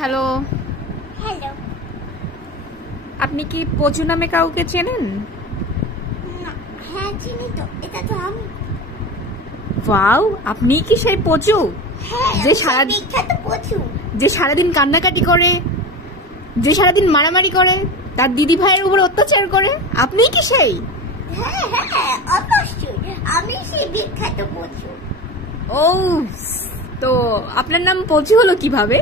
Hello. Hello. আপনি কি পচু নামে কাউকে চেনেন? না, হ্যাঁ চিনি তো, এটা তো আমি। ওয়াও, আপনি কি সেই পচু হ্যাঁ, যে বিখ্যাত পচু, যে সারাদিন কান্নাকাটি করে, যে সারাদিন মারামারি করে, তার দিদি ভাইয়ের উপর অত্যাচার করে? আপনি কি সেই? হ্যাঁ হ্যাঁ অবশ্যই, আমি সেই বিখ্যাত পচু। ও, তো আপনার নাম পচু হলো কিভাবে?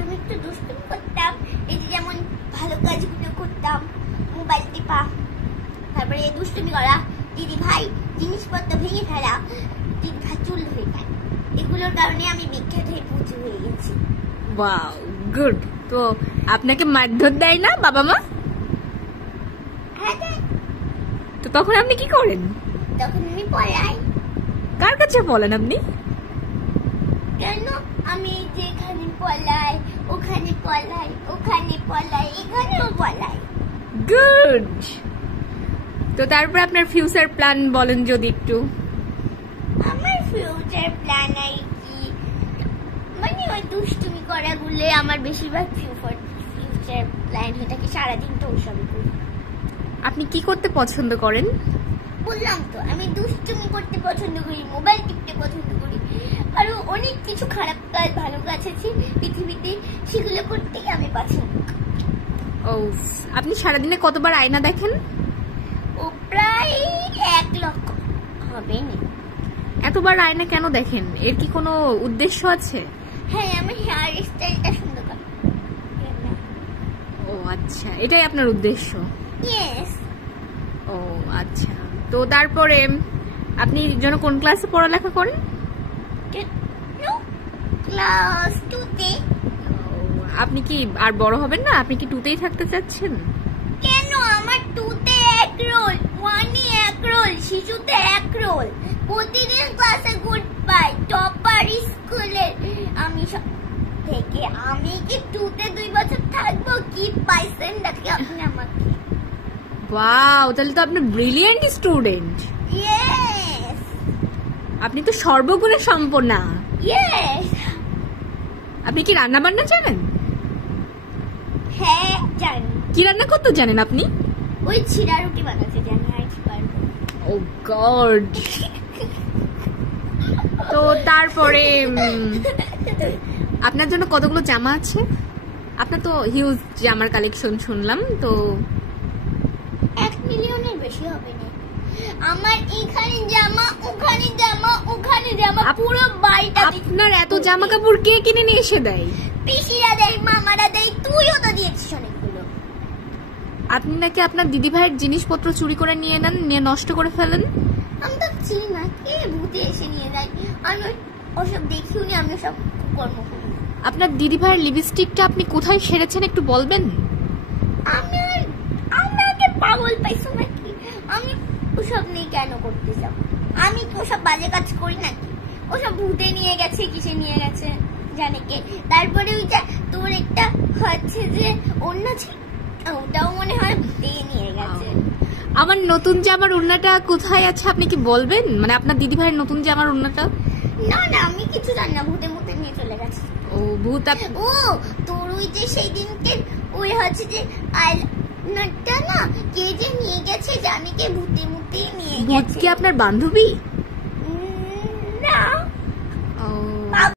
আমি একটু দুষ্টুমি করতাম, এই যে যেমন ভালো কাজগুলো করতাম, মোবাইল টিপা, তারপরে দুষ্টুমি করা, দিদি ভাই জিনিসপত্র ভেঙে ফেলা, দিদি ভাই চুল ধরে ফেলা, এগুলোর কারণে আমি বিখ্যাত হয়ে পচু হয়ে গেছি। Wow, good. তো আপনাকে মারধর দেয় না বাবা মা? হ্যাঁ, তো তখন আপনি কি করেন? তখন আমি পড়াই। কার কাছে বলেন আপনি? কেন, আমি যেখানে পলাই ওখানে পলাই, ওখানে পলাই, এখানেও পলাই। গুড। তো তারপর আপনার ফিউচার প্ল্যান বলেন যদি একটু। আমার ফিউচার প্ল্যান আর কি, মানে ওই দুষ্টুমি করাগুলো আমার বেশিরভাগ ফিউচার প্ল্যান হয়ে থাকে, সারাদিন তো ওসবই করি। আপনি কি করতে পছন্দ করেন? বললাম তো, আমি দুষ্টুমি করতে পছন্দ করি, মোবাইল টিপতে পছন্দ করি, আরো অনেক কিছু খারাপ কাজ ভালো কাজ আছে পৃথিবীতে, সেগুলো করতেই আমি পছন্দ করি। ও, আপনি সারাদিনে কতবার আয়না দেখেন? ও প্রায় 1 লক্ষ হবে না। এতবার আয়না কেন দেখেন? এর কি কোনো উদ্দেশ্য আছে? হ্যাঁ, আমি হেয়ার স্টাইলটা সুন্দর করি। ও আচ্ছা, এটাই আপনার উদ্দেশ্য? ইয়েস। ও আচ্ছা, তো তারপরে আপনি যেন কোন ক্লাসে পড়ালেখা করেন? ক্লাস 2 তে। আপনি কি আর বড় হবেন না? আপনি কি 2তেই থাকতে চাচ্ছেন? কেন, আমার 2 তে 1 রোল, 1 এ 1 রোল, শিশুতে 1 রোল, প্রতিদিন ক্লাসে গুড বাই, টপার স্কুলের আমি সব থেকে। আমি কি 2 তে 2 বছর থাকবো? কি পাইছেন দেখি আপনি আমাকে? ওয়াও, তাহলে তো আপনি ব্রিলিয়েন্ট স্টুডেন্ট। ইয়েস। আপনি তো সর্বগুণে সম্পন্না। ইয়েস। আপনি কি রান্না বান্না জানেন? হ্যাঁ জানি। কি রান্না করতে জানেন আপনি? ওই ছিড়া রুটি বানাতে জানি, আর কি পারবো। ও গড। তো তারপরে আপনার জন্য কতগুলো জামা আছে? আপনার তো হিউজ জামার কালেকশন শুনলাম, তো 1 মিলিয়নের বেশি হবে না। আমার এখানে জামা, ওখানে জামা, ওখানে জামা, পুরো বাড়িটা। আপনার এত জামা কাপড় কে কিনে নিয়ে এসে দেয়? পিসিরা দেয়, মামারা দেয়, তুইও তো দিয়েছিস অনেকগুলো। আপনি নাকি আপনার দিদি ভাইয়ের জিনিসপত্র চুরি করে নিয়ে নেন, নিয়ে নষ্ট করে ফেলেন। আমি তো চিনি না কে ভূতে এসে নিয়ে যায়, আমি ওসব দেখিও নি, আমি সব কর্ম করি। আপনার দিদি ভাইয়ের লিপস্টিকটা আপনি কোথায় সেরেছেন একটু বলবেন? আমাকে পাগল পাইছো নাকি? আমি ওসব নেই কেন করতে যাব? আমি কি ওসব বাজে কাজ করি নাকি? ওসব ভূতে নিয়ে গেছে, কিসে নিয়ে গেছে জানে কে। তারপরে ওই যে তোর একটা হচ্ছে যে অন্য ছিল, ওটাও মনে হয় ভূতে নিয়ে গেছে। আমার নতুন জামার ওড়নাটা কোথায় আছে আপনি কি বলবেন? মানে আপনার দিদি ভাইয়ের নতুন জামার ওড়নাটা? না না, আমি কিছু জানি না, ভূতে মুতে নিয়ে চলে গেছে। ও ভূত। ও তোর ওই যে সেই দিনকে ওই হচ্ছে যে আইলাটা না কে যে নিয়ে গেছে জানে কে, ভূতে মুতে নিয়ে গেছে। ভূত কি আপনার বান্ধবী?